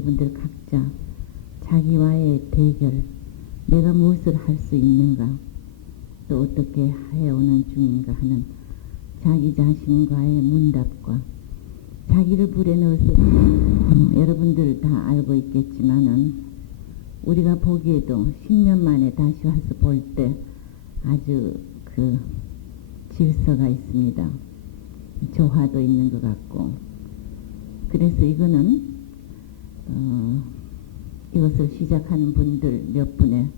여러분들 각자 자기와의 대결, 내가 무엇을 할 수 있는가, 또 어떻게 해오는 중인가 하는 자기 자신과의 문답과 자기를 불에 넣어서 여러분들 다 알고 있겠지만은 우리가 보기에도 10년 만에 다시 와서 볼 때 아주 그 질서가 있습니다. 조화도 있는 것 같고, 그래서 이거는 이것을 시작하는 분들 몇 분의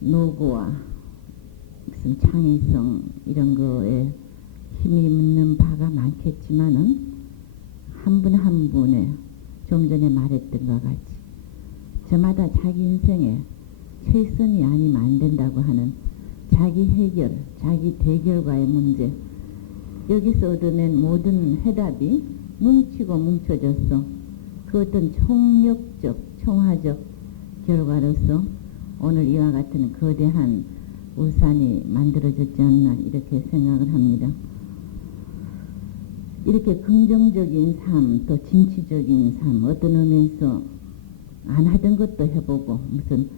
노고와 무슨 창의성 이런 거에 힘이 묻는 바가 많겠지만은 한 분 한 분의 좀 전에 말했던 것 같이 저마다 자기 인생에 최선이 아니면 안 된다고 하는 자기 해결, 자기 대결과의 문제, 여기서 얻어낸 모든 해답이 뭉치고 뭉쳐져서 그 어떤 총력적, 총화적 결과로서 오늘 이와 같은 거대한 우산이 만들어졌지 않나 이렇게 생각을 합니다. 이렇게 긍정적인 삶, 또 진취적인 삶, 어떤 의미에서 안 하던 것도 해보고 무슨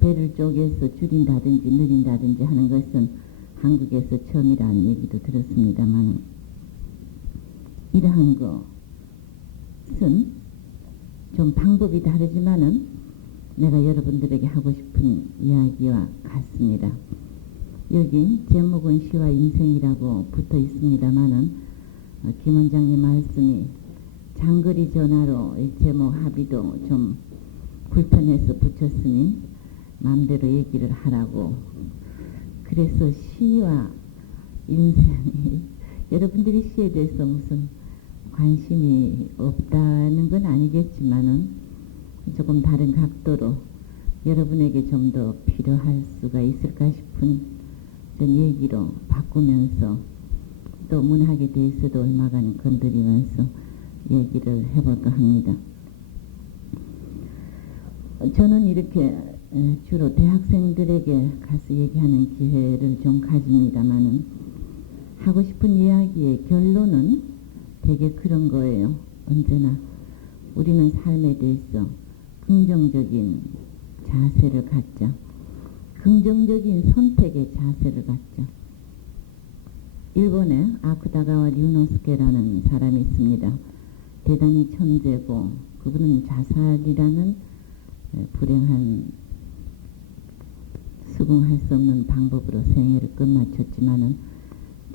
배를 쪼개서 줄인다든지 늘린다든지 하는 것은 한국에서 처음이라는 얘기도 들었습니다만, 이러한 것은 좀 방법이 다르지만은 내가 여러분들에게 하고 싶은 이야기와 같습니다. 여기 제목은 시와 인생이라고 붙어 있습니다만은 김 원장님 말씀이 장거리 전화로 이 제목 합의도 좀 불편해서 붙였으니 마음대로 얘기를 하라고. 그래서 시와 인생이 여러분들이 시에 대해서 무슨 관심이 없다는 건 아니겠지만은 조금 다른 각도로 여러분에게 좀 더 필요할 수가 있을까 싶은 그런 얘기로 바꾸면서 또 문학에 대해서도 얼마간 건드리면서 얘기를 해볼까 합니다. 저는 이렇게 주로 대학생들에게 가서 얘기하는 기회를 좀 가집니다만은 하고 싶은 이야기의 결론은 되게 그런 거예요. 언제나 우리는 삶에 대해서 긍정적인 자세를 갖자. 긍정적인 선택의 자세를 갖자. 일본에 아쿠다가와 류노스케라는 사람이 있습니다. 대단히 천재고 그분은 자살이라는 불행한 수긍할 수 없는 방법으로 생애를 끝마쳤지만은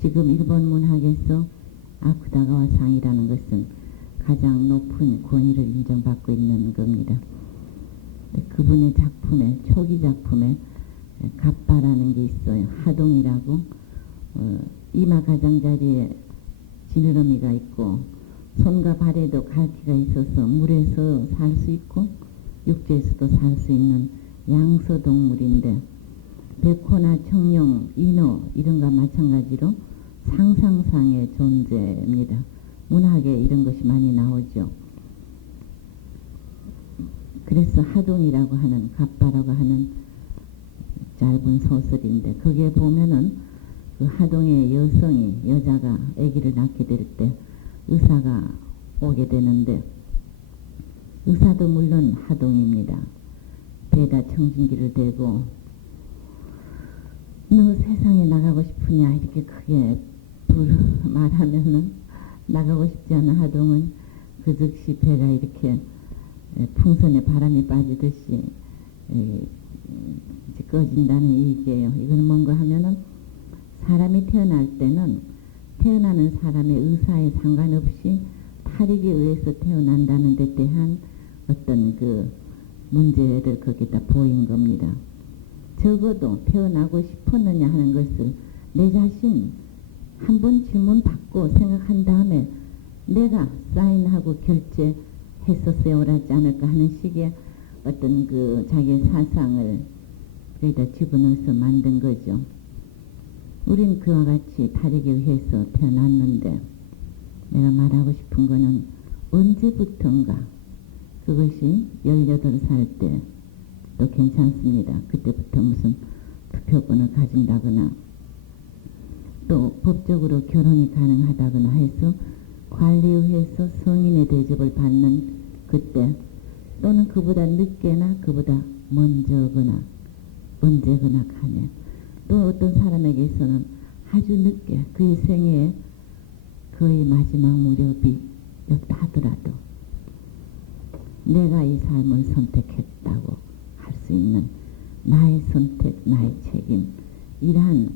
지금 일본 문학에서 아쿠다가와 상이라는 것은 가장 높은 권위를 인정받고 있는 겁니다. 그분의 작품에, 초기 작품에 갑바라는 게 있어요. 하동이라고 이마 가장자리에 지느러미가 있고 손과 발에도 갈기가 있어서 물에서 살 수 있고 육지에서도 살 수 있는 양서동물인데 백호나 청룡, 인어 이런 것과 마찬가지로 상상상의 존재입니다. 문학에 이런 것이 많이 나오죠. 그래서 하동이라고 하는 갑바라고 하는 짧은 소설인데 거기에 보면은 그 하동의 여자가 아기를 낳게 될 때 의사가 오게 되는데 의사도 물론 하동입니다. 배에다 청진기를 대고 너 세상에 나가고 싶으냐 이렇게 크게 말하면은 나가고 싶지 않은 하동은 그 즉시 배가 이렇게 풍선에 바람이 빠지듯이 꺼진다는 얘기예요. 이거는 뭔가 하면은 사람이 태어날 때는 태어나는 사람의 의사에 상관없이 탈익에 의해서 태어난다는 데 대한 어떤 그 문제를 거기다 보인 겁니다. 적어도 태어나고 싶었느냐 하는 것을 내 자신 한번 질문 받고 생각한 다음에 내가 사인하고 결제했었어야 옳았지 않을까 하는 식의 어떤 그 자기의 사상을 거기다 집어넣어서 만든 거죠. 우린 그와 같이 탈익에 의해서 태어났는데 내가 말하고 싶은 거는 언제부턴가 그것이 18살 때도 괜찮습니다. 그때부터 무슨 투표권을 가진다거나 또 법적으로 결혼이 가능하다거나 해서 관리에 의해서 성인의 대접을 받는 그때 또는 그보다 늦게나 그보다 먼저거나 언제거나 가네. 또 어떤 사람에게 있어서는 아주 늦게 그의 생애의 거의 마지막 무렵이었다 하더라도 내가 이 삶을 선택했다고 할 수 있는 나의 선택, 나의 책임, 이러한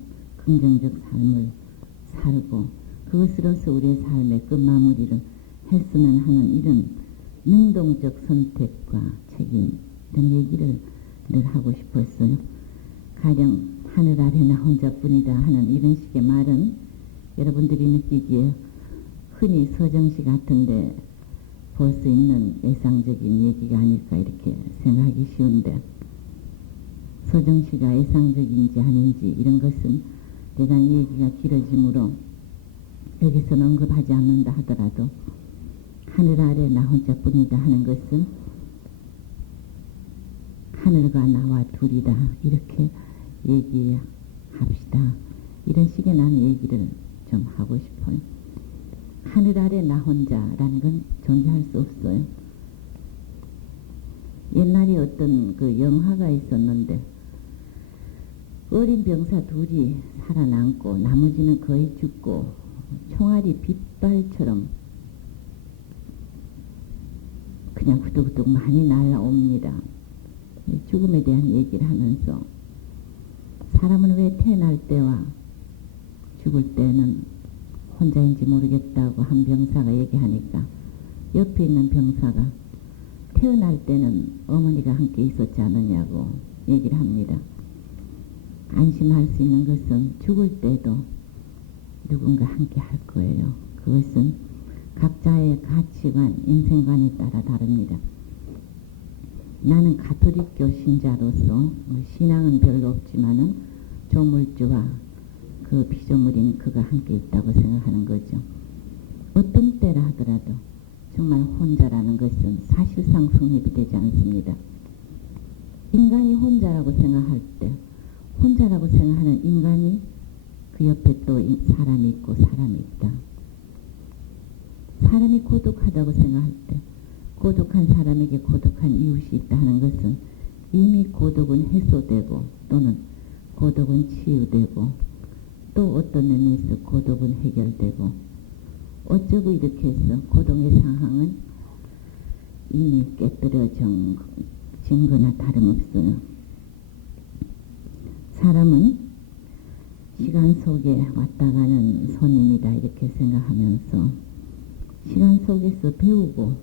긍정적 삶을 살고 그것으로서 우리의 삶의 끝마무리를 했으면 하는 이런 능동적 선택과 책임 이런 얘기를 늘 하고 싶었어요. 가령 하늘 아래 나 혼자뿐이다 하는 이런 식의 말은 여러분들이 느끼기에 흔히 서정시 같은데 볼 수 있는 애상적인 얘기가 아닐까 이렇게 생각하기 쉬운데, 서정시가 애상적인지 아닌지 이런 것은 대단히 얘기가 길어지므로 여기서는 언급하지 않는다 하더라도 하늘 아래 나 혼자뿐이다 하는 것은 하늘과 나와 둘이다 이렇게 얘기합시다. 이런 식의 나는 얘기를 좀 하고 싶어요. 하늘 아래 나 혼자라는 건 존재할 수 없어요. 옛날에 어떤 그 영화가 있었는데 어린 병사 둘이 살아남고 나머지는 거의 죽고 총알이 빗발처럼 그냥 후둑후둑 많이 날아옵니다. 죽음에 대한 얘기를 하면서 사람은 왜 태어날 때와 죽을 때는 혼자인지 모르겠다고 한 병사가 얘기하니까 옆에 있는 병사가 태어날 때는 어머니가 함께 있었지 않느냐고 얘기를 합니다. 안심할 수 있는 것은 죽을 때도 누군가 함께 할 거예요. 그것은 각자의 가치관, 인생관에 따라 다릅니다. 나는 가톨릭교 신자로서 신앙은 별로 없지만은 조물주와 그 피조물인 그가 함께 있다고 생각하는 거죠. 어떤 때라 하더라도 정말 혼자라는 것은 사실상 성립이 되지 않습니다. 인간이 혼자라고 생각할 때 혼자라고 생각하는 인간이 그 옆에 또 사람이 있고 사람이 있다. 사람이 고독하다고 생각할 때 고독한 사람에게 고독한 이웃이 있다 하는 것은 이미 고독은 해소되고 또는 고독은 치유되고 또 어떤 의미에서 고독은 해결되고 어쩌고 이렇게 해서 고독의 상황은 이미 깨뜨려진 거나 다름없어요. 사람은 시간 속에 왔다 가는 손님이다 이렇게 생각하면서 시간 속에서 배우고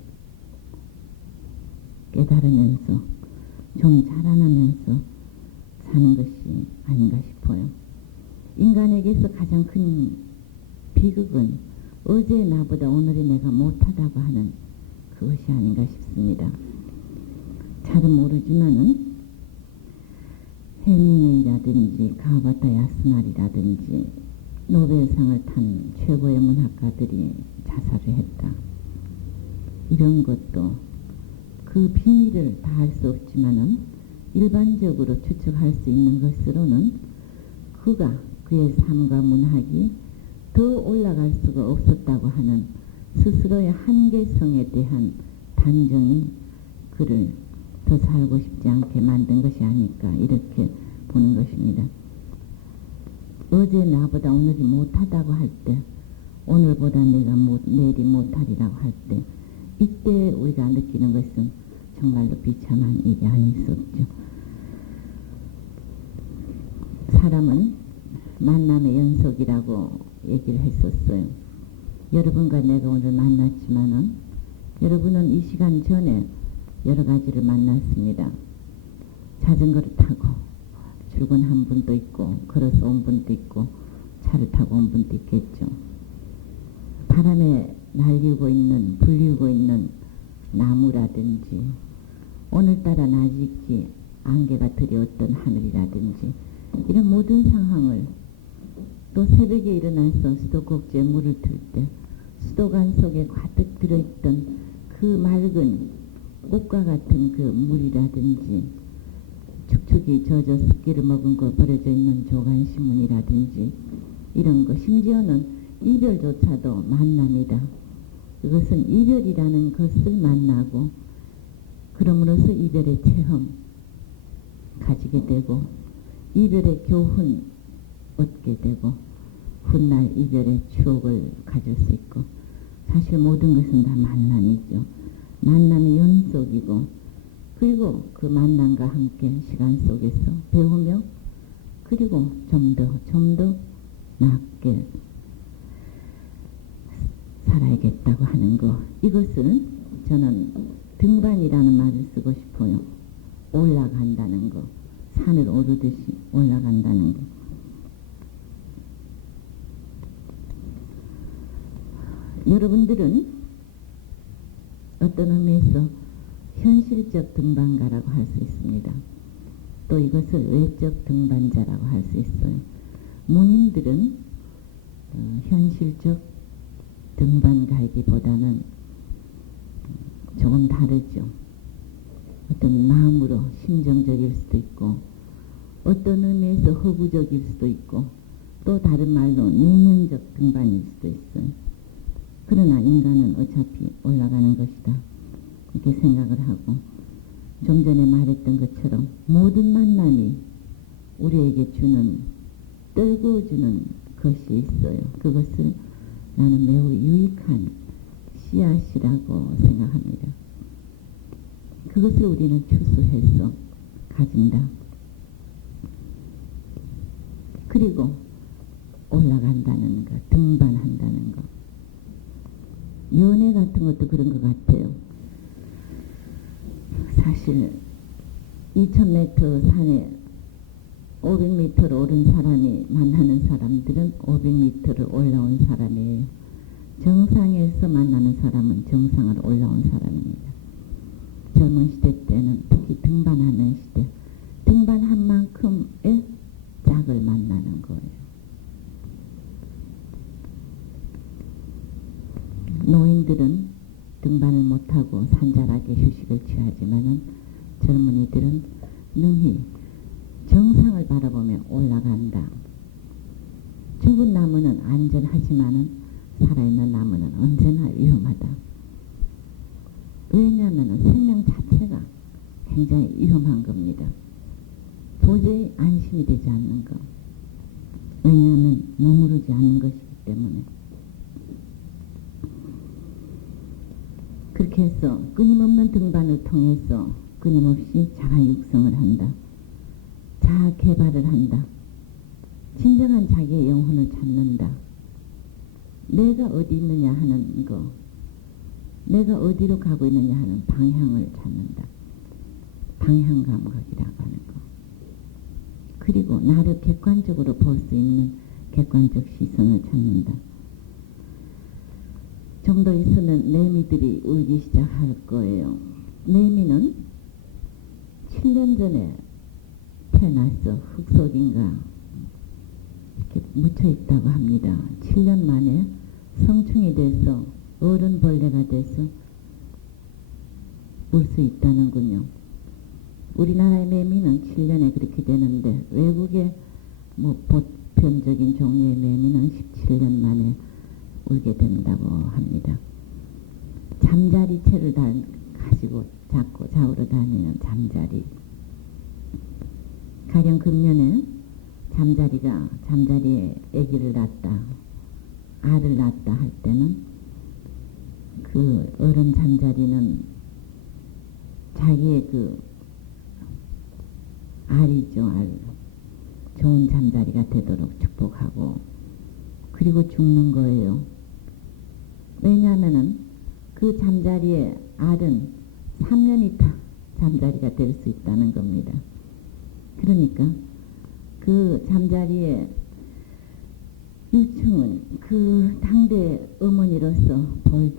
깨달으면서 좀 자라나면서 사는 것이 아닌가 싶어요. 인간에게서 가장 큰 비극은 어제 나보다 오늘의 내가 못하다고 하는 그것이 아닌가 싶습니다. 잘은 모르지만은 해밍웨이라든지 가와바타 야스나리라든지 노벨상을 탄 최고의 문학가들이 자살을 했다. 이런 것도 그 비밀을 다 알 수 없지만은 일반적으로 추측할 수 있는 것으로는 그의 삶과 문학이 더 올라갈 수가 없었다고 하는 스스로의 한계성에 대한 단정이 그를 더 살고 싶지 않게 만든 것이 아닐까 이렇게 보는 것입니다. 어제 나보다 오늘이 못하다고 할 때 오늘보다 내가 내일이 못하리라고 할 때 이때 우리가 느끼는 것은 정말로 비참한 일이 아닐 수 없죠. 사람은 만남의 연속이라고 얘기를 했었어요. 여러분과 내가 오늘 만났지만은 여러분은 이 시간 전에 여러 가지를 만났습니다. 자전거를 타고 출근한 분도 있고 걸어서 온 분도 있고 차를 타고 온 분도 있겠죠. 바람에 날리고 있는 불리우고 있는 나무라든지 오늘따라 나직히 안개가 들여왔던 하늘이라든지 이런 모든 상황을 또 새벽에 일어나서 수도꼭지에 물을 틀 때 수도관 속에 가득 들어있던 그 맑은 꽃과 같은 그 물이라든지 축축이 젖어 습기를 머금 거 버려져 있는 조간신문이라든지 이런 거 심지어는 이별조차도 만남이다. 그것은 이별이라는 것을 만나고 그럼으로써 이별의 체험 가지게 되고 이별의 교훈 얻게 되고 훗날 이별의 추억을 가질 수 있고 사실 모든 것은 다 만남이죠. 만남의 연속이고 그리고 그 만남과 함께 시간 속에서 배우며 그리고 좀 더 낫게 살아야겠다고 하는 거 이것을 저는 등반이라는 말을 쓰고 싶어요. 올라간다는 거 산을 오르듯이 올라간다는 거 여러분들은 어떤 의미에서 현실적 등반가라고 할 수 있습니다. 또 이것을 외적 등반자라고 할 수 있어요. 문인들은 현실적 등반가이기보다는 조금 다르죠. 어떤 마음으로 심정적일 수도 있고 어떤 의미에서 허구적일 수도 있고 또 다른 말로 내면적 등반일 수도 있어요. 그러나 인간은 어차피 올라가는 것이다. 이렇게 생각을 하고 좀 전에 말했던 것처럼 모든 만남이 우리에게 주는 떨구어주는 것이 있어요. 그것을 나는 매우 유익한 씨앗이라고 생각합니다. 그것을 우리는 추수해서 가진다. 그리고 올라간다는 것, 등반한다는 것. 연애 같은 것도 그런 것 같아요. 사실 2000m 산에 500m를 오른 사람이 만나는 사람들은 500m를 올라온 사람이에요. 정상에서 만나는 사람은 정상을 올라온 사람입니다. 젊은 시대 때는 특히 등반하는 시대, 등반한 만큼의 짝을 만나는 거예요. 노인들은 등반을 못하고 산잘하게 휴식을 취하지만은 젊은이들은 능히 정상을 바라보며 올라간다. 죽은 나무는 안전하지만은 살아있는 나무는 언제나 위험하다. 왜냐하면 생명 자체가 굉장히 위험한 겁니다. 도저히 안심이 되지 않는 것. 왜냐하면 머무르지 않는 것이기 때문에. 그렇게 해서 끊임없는 등반을 통해서 끊임없이 자아 육성을 한다. 자아 개발을 한다. 진정한 자기의 영혼을 찾는다. 내가 어디 있느냐 하는 거, 내가 어디로 가고 있느냐 하는 방향을 찾는다. 방향감각이라고 하는 거. 그리고 나를 객관적으로 볼 수 있는 객관적 시선을 찾는다. 좀 더 있으면 매미들이 울기 시작할 거예요. 매미는 7년 전에 태어나서 흙속인가 이렇게 묻혀 있다고 합니다. 7년 만에 성충이 돼서 어른 벌레가 돼서 울 수 있다는군요. 우리나라의 매미는 7년에 그렇게 되는데 외국의 보편적인 종류의 매미는 17년 만에 울게 된다고 합니다. 잠자리채를 가지고 자꾸 좌우로 다니는 잠자리. 가령 금년에 잠자리에 아기를 낳았다, 알을 낳았다 할 때는 그 어른 잠자리는 자기의 그 알이죠, 알. 좋은 잠자리가 되도록 축복하고 그리고 죽는 거예요. 왜냐하면은 그 잠자리의 알은 3년 있다 잠자리가 될 수 있다는 겁니다. 그러니까 그 잠자리의 유충은 그 당대 어머니로서 볼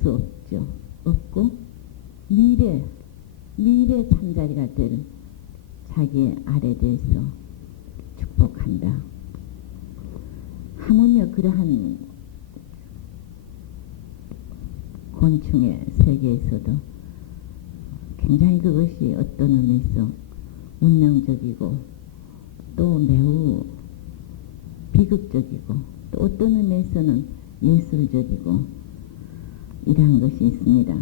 수 없죠. 없고 미래 잠자리가 될 자기의 알에 대해서 축복한다. 하물며 그러한 곤충의 세계에서도 굉장히 그것이 어떤 의미에서 운명적이고 또 매우 비극적이고 또 어떤 의미에서는 예술적이고 이러한 것이 있습니다.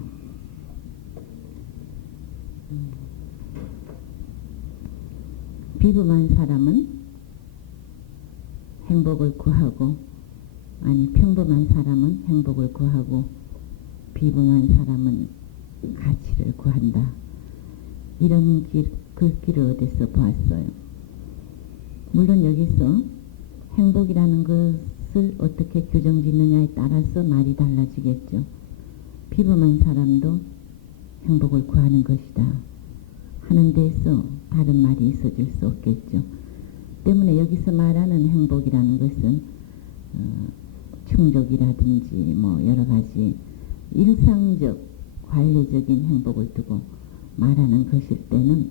비범한 사람은 행복을 구하고, 아니 평범한 사람은 행복을 구하고 비범한 사람은 가치를 구한다. 이런 글귀를 어디서 보았어요. 물론 여기서 행복이라는 것을 어떻게 규정짓느냐에 따라서 말이 달라지겠죠. 비범한 사람도 행복을 구하는 것이다 하는 데서 다른 말이 있어질 수 없겠죠. 때문에 여기서 말하는 행복이라는 것은 충족이라든지 뭐 여러 가지 일상적 관례적인 행복을 두고 말하는 것일 때는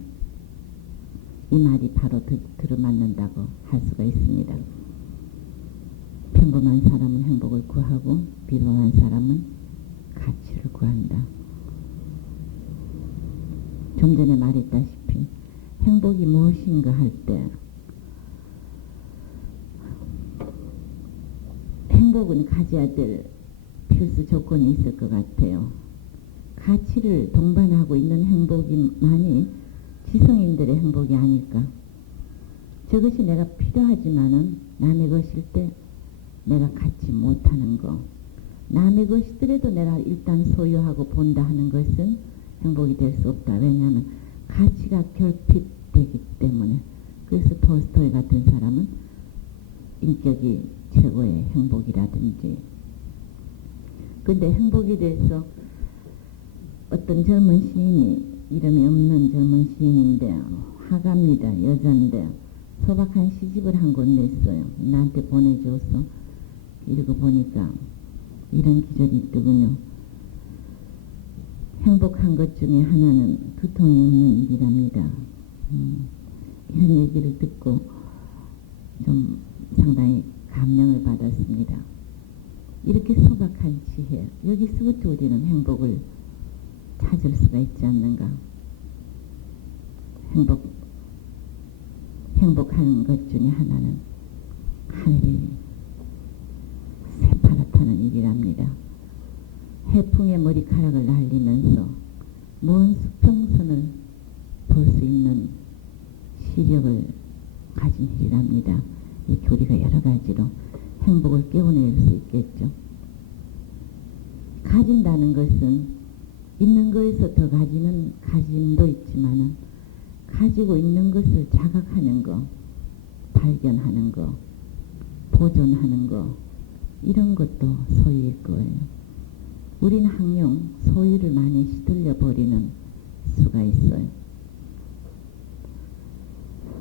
이 말이 바로 들어맞는다고 할 수가 있습니다. 평범한 사람은 행복을 구하고 비범한 사람은 가치를 구한다. 좀 전에 말했다시피 행복이 무엇인가 할 때 행복은 가져야 될 필수 조건이 있을 것 같아요. 가치를 동반하고 있는 행복이만이 지성인들의 행복이 아닐까. 저것이 내가 필요하지만은 남의 것일 때 내가 갖지 못하는 거, 남의 것이더라도 내가 일단 소유하고 본다 하는 것은 행복이 될 수 없다. 왜냐하면 가치가 결핍되기 때문에. 그래서 톨스토이 같은 사람은 인격이 최고의 행복이라든지. 근데 행복에 대해서 어떤 젊은 시인이, 이름이 없는 젊은 시인인데 화가입니다. 여자인데 소박한 시집을 한 권 냈어요. 나한테 보내줘서 읽어보니까 이런 기절이 있더군요. 행복한 것 중에 하나는 두통이 없는 일이랍니다. 이런 얘기를 듣고 좀 상당히 감명을 받았습니다. 이렇게 소박한 지혜, 여기서부터 우리는 행복을 찾을 수가 있지 않는가. 행복한 것 중에 하나는 하늘이 새파랗다는 일이랍니다. 해풍의 머리카락을 날리면서 먼 수평선을 볼 수 있는 시력을 가진 일이랍니다. 이렇게 우리가 여러 가지로 행복을 깨워낼 수 있겠죠. 가진다는 것은 있는 것에서 더 가지는 가짐도 있지만은 가지고 있는 것을 자각하는 거, 발견하는 거, 보존하는 거, 이런 것도 소유일 거예요. 우린 항상 소유를 많이 시들려 버리는 수가 있어요.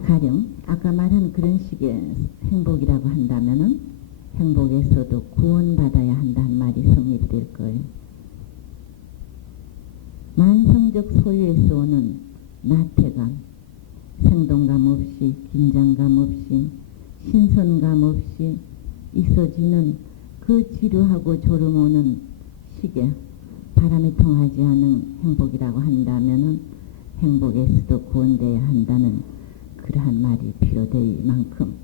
가령 아까 말한 그런 식의 행복이라고 한다면은 행복에서도 구원받아야 한다는 말이 성립될 거예요. 만성적 소유에서 오는 나태감, 생동감 없이, 긴장감 없이, 신선감 없이 있어지는 그 지루하고 졸음 오는 시계, 바람이 통하지 않은 행복이라고 한다면은 행복에서도 구원되어야 한다는 그러한 말이 필요될 만큼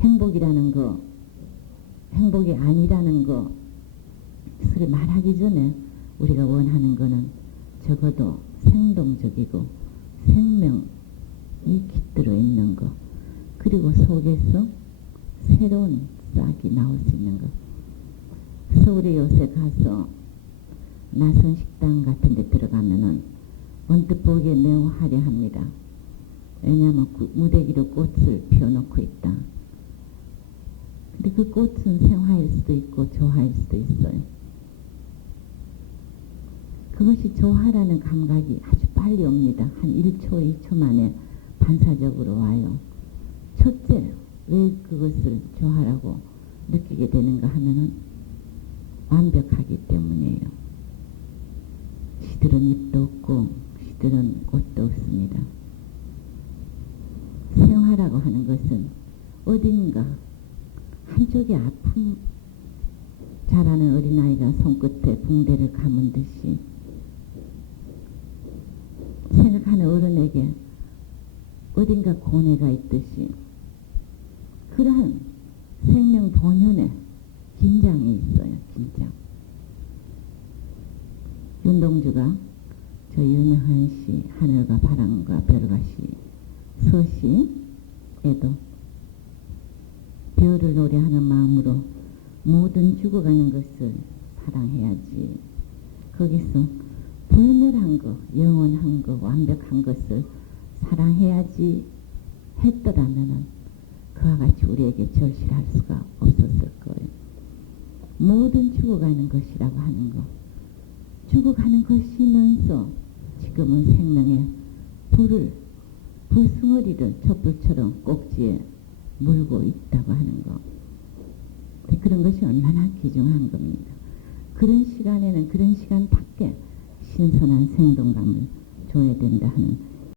행복이라는 거, 행복이 아니라는 것을 말하기 전에 우리가 원하는 것은 적어도 생동적이고 생명이 깃들어 있는 것, 그리고 속에서 새로운 싹이 나올 수 있는 것. 서울에 요새 가서 낯선 식당 같은 데 들어가면은 언뜻 보기에 매우 화려합니다. 왜냐하면 무대기로 꽃을 피워놓고 있다. 근데 그 꽃은 생화일 수도 있고 조화일 수도 있어요. 그것이 조화라는 감각이 아주 빨리 옵니다. 한 1초, 2초 만에 반사적으로 와요. 첫째, 왜 그것을 조화라고 느끼게 되는가 하면은 완벽하기 때문이에요. 시들은 잎도 없고 시들은 꽃도 없습니다. 생화라고 하는 것은 어딘가 한쪽에 아픔, 자라는 어린아이가 손끝에 붕대를 감은 듯이 생각하는 어른에게 어딘가 고뇌가 있듯이 그러한 생명 본연에 긴장이 있어요. 긴장. 윤동주가 저 유명한 시 하늘과 바람과 별과 시 서시에도 별을 노래하는 마음으로 모든 죽어가는 것을 사랑해야지. 거기서 불멸한 것, 영원한 것, 완벽한 것을 사랑해야지 했더라면 그와 같이 우리에게 절실할 수가 없었을 거예요. 모든 죽어가는 것이라고 하는 것, 죽어가는 것이면서 지금은 생명의 불승어리를 촛불처럼 꼭지에 물고 있다고 하는 것. 그런 것이 얼마나 귀중한 겁니다. 그런 시간에는 그런 시간답게 신선한 생동감을 줘야 된다 하는